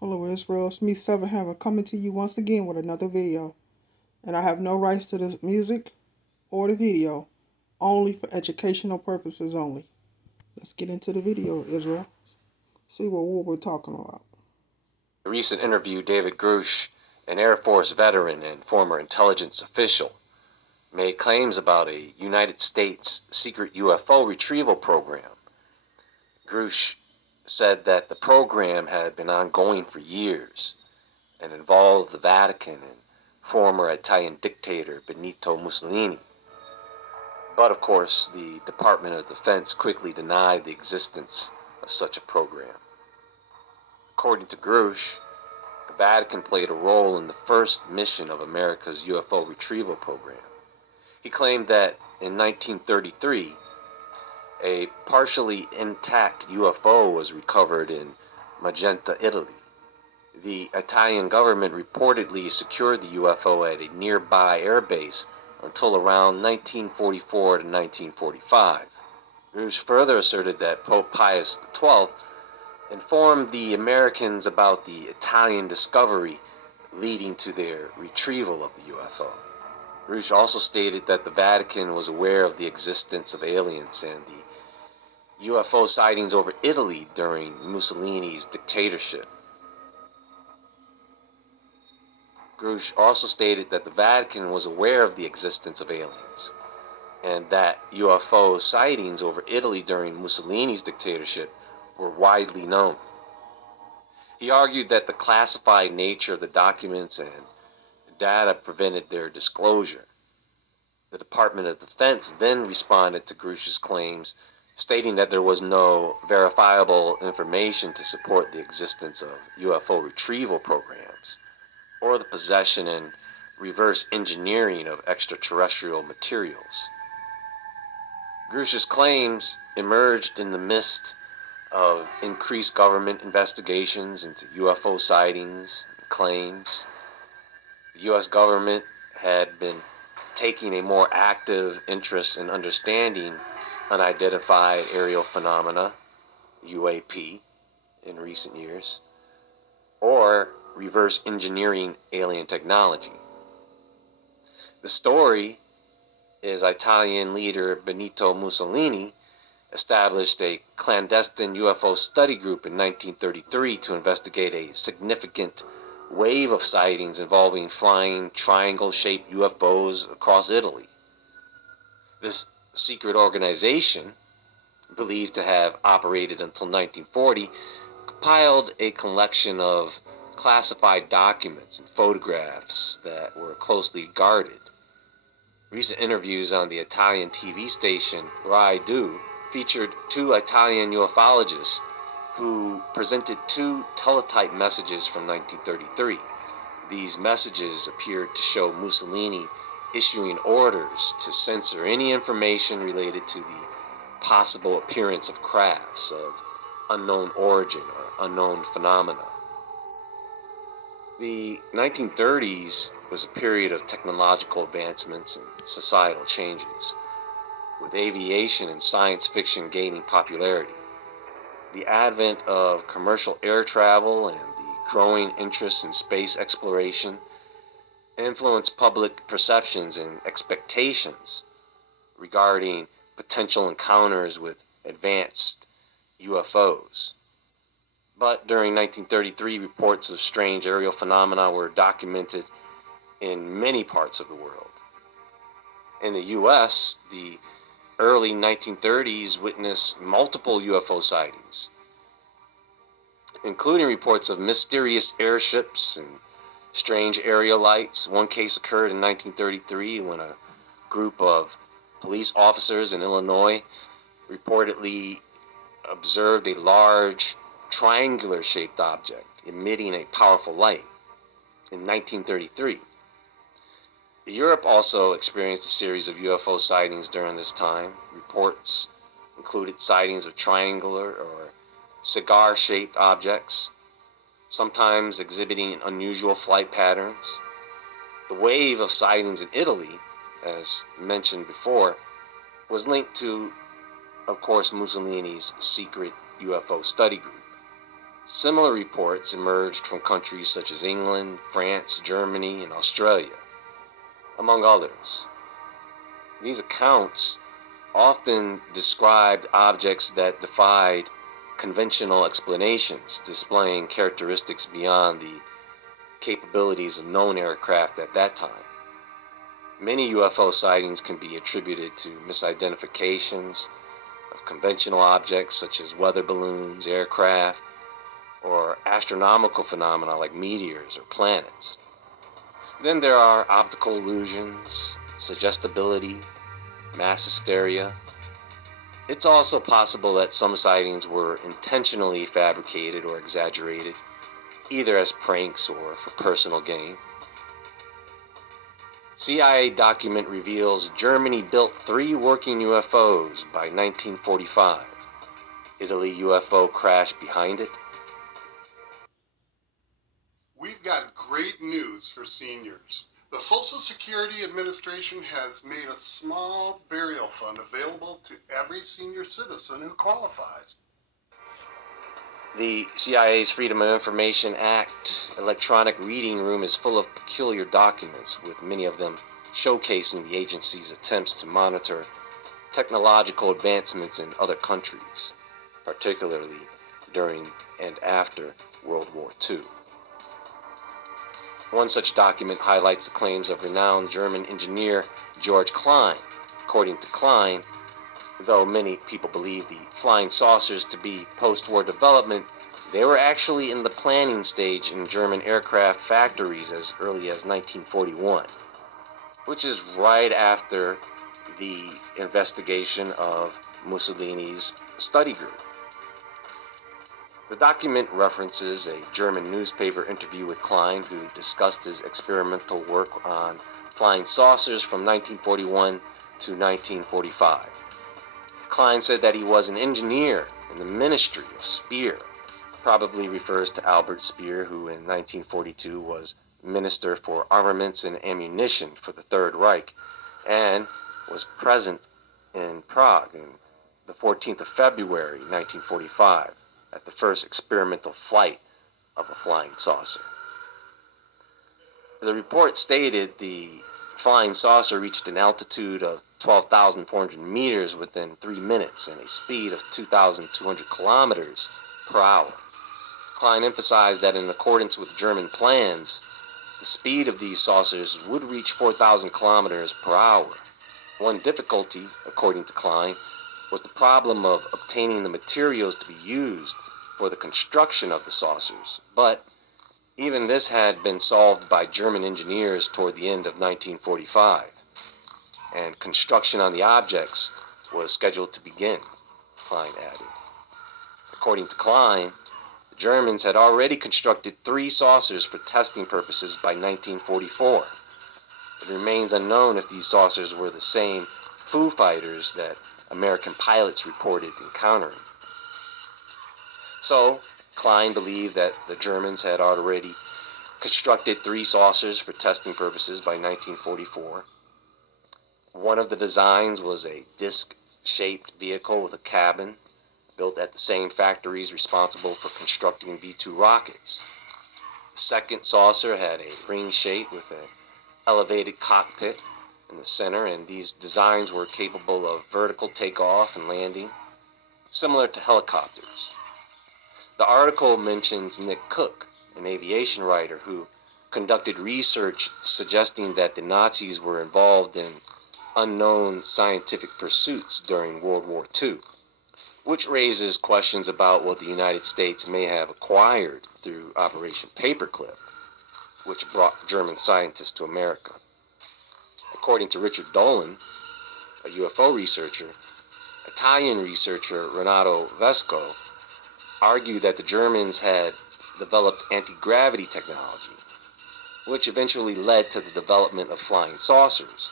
Hello Israel, Smith Seven Hammer coming to you once again with another video. And I have no rights to the music or the video, only for educational purposes only. Let's get into the video, Israel. See what we're talking about. A recent interview, David Grush, an Air Force veteran and former intelligence official, made claims about a United States secret UFO retrieval program. Grush said that the program had been ongoing for years and involved the Vatican and former Italian dictator Benito Mussolini. But of course, the Department of Defense quickly denied the existence of such a program. According to Grush, the Vatican played a role in the first mission of America's UFO retrieval program. He claimed that in 1933, a partially intact UFO was recovered in Magenta, Italy. The Italian government reportedly secured the UFO at a nearby airbase until around 1944 to 1945. Grush further asserted that Pope Pius XII informed the Americans about the Italian discovery leading to their retrieval of the UFO. Grush also stated that the Vatican was aware of the existence of aliens and the UFO sightings over Italy during Mussolini's dictatorship. Grush also stated that the Vatican was aware of the existence of aliens and that UFO sightings over Italy during Mussolini's dictatorship were widely known. He argued that the classified nature of the documents and data prevented their disclosure. The Department of Defense then responded to Grush's claims, stating that there was no verifiable information to support the existence of UFO retrieval programs or the possession and reverse engineering of extraterrestrial materials. Grush's claims emerged in the midst of increased government investigations into UFO sightings and claims. The U.S. government had been taking a more active interest in understanding unidentified aerial phenomena, UAP, in recent years, or reverse engineering alien technology. The story is Italian leader Benito Mussolini established a clandestine UFO study group in 1933 to investigate a significant wave of sightings involving flying triangle-shaped UFOs across Italy. This secret organization, believed to have operated until 1940, compiled a collection of classified documents and photographs that were closely guarded. Recent interviews on the Italian TV station Rai 2 featured two Italian ufologists who presented two teletype messages from 1933. These messages appeared to show Mussolini issuing orders to censor any information related to the possible appearance of crafts of unknown origin or unknown phenomena. The 1930s was a period of technological advancements and societal changes, with aviation and science fiction gaining popularity. The advent of commercial air travel and the growing interest in space exploration influenced public perceptions and expectations regarding potential encounters with advanced UFOs. But during 1933, reports of strange aerial phenomena were documented in many parts of the world. In the U.S., the early 1930s witnessed multiple UFO sightings, including reports of mysterious airships and strange aerial lights. One case occurred in 1933 when a group of police officers in Illinois reportedly observed a large triangular-shaped object emitting a powerful light in 1933. Europe also experienced a series of UFO sightings during this time. Reports included sightings of triangular or cigar-shaped objects, sometimes exhibiting unusual flight patterns. The wave of sightings in Italy, as mentioned before, was linked to, of course, Mussolini's secret UFO study group. Similar reports emerged from countries such as England, France, Germany, and Australia, among others. These accounts often described objects that defied conventional explanations, displaying characteristics beyond the capabilities of known aircraft at that time. Many UFO sightings can be attributed to misidentifications of conventional objects such as weather balloons, aircraft, or astronomical phenomena like meteors or planets. Then there are optical illusions, suggestibility, mass hysteria. It's also possible that some sightings were intentionally fabricated or exaggerated, either as pranks or for personal gain. CIA document reveals Germany built 3 working UFOs by 1945. Italy UFO crashed behind it. We've got great news for seniors. The Social Security Administration has made a small burial fund available to every senior citizen who qualifies. The CIA's Freedom of Information Act electronic reading room is full of peculiar documents, with many of them showcasing the agency's attempts to monitor technological advancements in other countries, particularly during and after World War II. One such document highlights the claims of renowned German engineer George Klein. According to Klein, though many people believe the flying saucers to be post-war development, they were actually in the planning stage in German aircraft factories as early as 1941, which is right after the investigation of Mussolini's study group. The document references a German newspaper interview with Klein, who discussed his experimental work on flying saucers from 1941 to 1945. Klein said that he was an engineer in the Ministry of Speer, probably refers to Albert Speer, who in 1942 was Minister for Armaments and Ammunition for the Third Reich, and was present in Prague on the 14th of February 1945 at the first experimental flight of a flying saucer. The report stated the flying saucer reached an altitude of 12,400 meters within 3 minutes and a speed of 2,200 kilometers per hour. Klein emphasized that in accordance with German plans, the speed of these saucers would reach 4,000 kilometers per hour. One difficulty, according to Klein, was the problem of obtaining the materials to be used for the construction of the saucers, but even this had been solved by German engineers toward the end of 1945, and construction on the objects was scheduled to begin, Klein added. According to Klein, the Germans had already constructed 3 saucers for testing purposes by 1944. It remains unknown if these saucers were the same Foo Fighters that American pilots reported encountering. So, Klein believed that the Germans had already constructed 3 saucers for testing purposes by 1944. One of the designs was a disc-shaped vehicle with a cabin, built at the same factories responsible for constructing V-2 rockets. The second saucer had a ring shape with an elevated cockpit in the center, and these designs were capable of vertical takeoff and landing, similar to helicopters. The article mentions Nick Cook, an aviation writer who conducted research suggesting that the Nazis were involved in unknown scientific pursuits during World War II, which raises questions about what the United States may have acquired through Operation Paperclip, which brought German scientists to America. According to Richard Dolan, a UFO researcher, Italian researcher Renato Vesco argued that the Germans had developed anti-gravity technology, which eventually led to the development of flying saucers.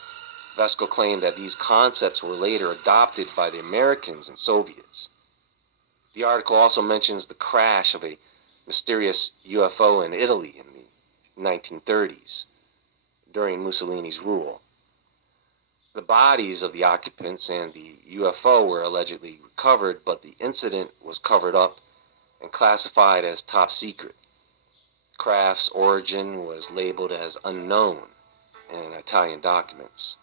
Vesco claimed that these concepts were later adopted by the Americans and Soviets. The article also mentions the crash of a mysterious UFO in Italy in the 1930s, during Mussolini's rule. The bodies of the occupants and the UFO were allegedly recovered, but the incident was covered up and classified as top secret. Craft's origin was labeled as unknown in Italian documents.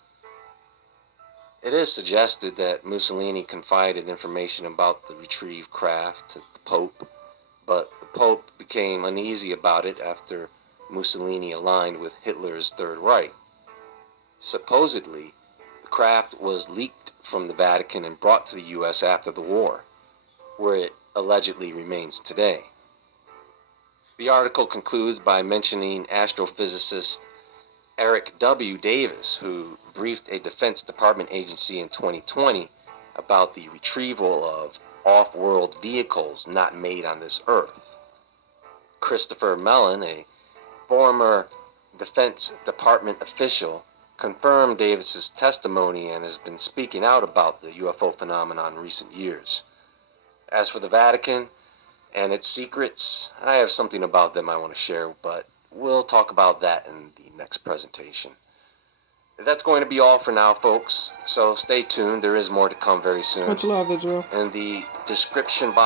It is suggested that Mussolini confided information about the retrieved craft to the Pope, but the Pope became uneasy about it after Mussolini aligned with Hitler's Third Reich. Supposedly, the craft was leaked from the Vatican and brought to the U.S. after the war, where it allegedly remains today. The article concludes by mentioning astrophysicist Eric W. Davis, who briefed a Defense Department agency in 2020 about the retrieval of off-world vehicles not made on this Earth. Christopher Mellon, a former Defense Department official, confirmed Davis's testimony and has been speaking out about the UFO phenomenon in recent years. As for the Vatican and its secrets, I have something about them I want to share, but we'll talk about that in the next presentation. That's going to be all for now, folks, so stay tuned. There is more to come very soon. Much love, Israel. In the description box